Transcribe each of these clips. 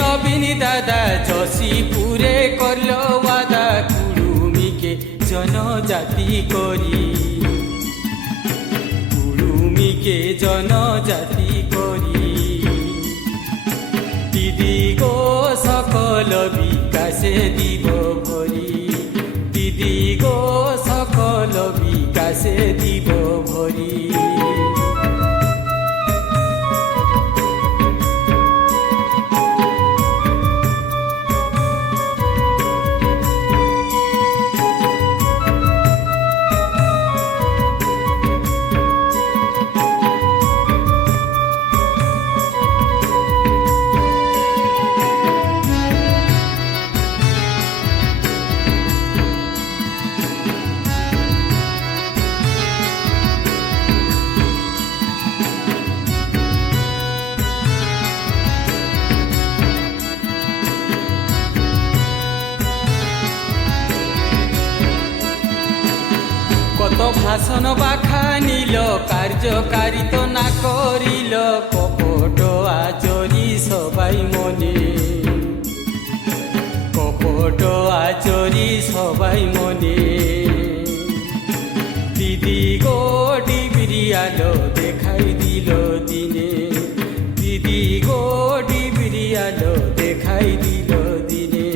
নবীন দাদা যশীপুরে করল ওয়াদা, কুড়ুমিকে জনজাতি করি, কুড়ুমিকে জনজাতি করি। দিদি গো সকল বিকাশে দিব ভরি, দিদি গো সকল বিকাশে দিব ভরি। কত ভাষণ বাখা নিল, কার্যকারিত না করিল, কপট আচরি সবাই মনে, কপট আচরি সবাই মনে। দিদি গো ডিবিরি আলো দেখাই দিল দিনে, দিদি গো ডিবিরি আলো দেখাই দিল দিনে।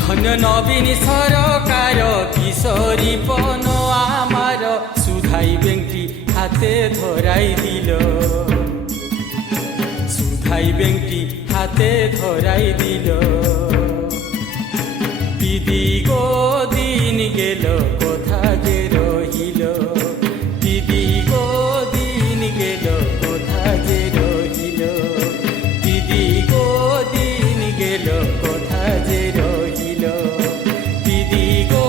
ধন্য নবীন সরকার কিশোরী পন আমার, সুধাই বেংটি হাতে ধরাই দিল, সুধাই বেংটি হাতে ধরাই দিল। দিদি গো দিন গেল কোথা যে রহিল, দিদি গো দিন গেল কোথা যে রহিল, দিদি গো দিন গেল কোথা যে রহিল, দিদি গো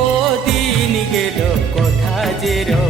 দিন গেল কোথা যে রহিল।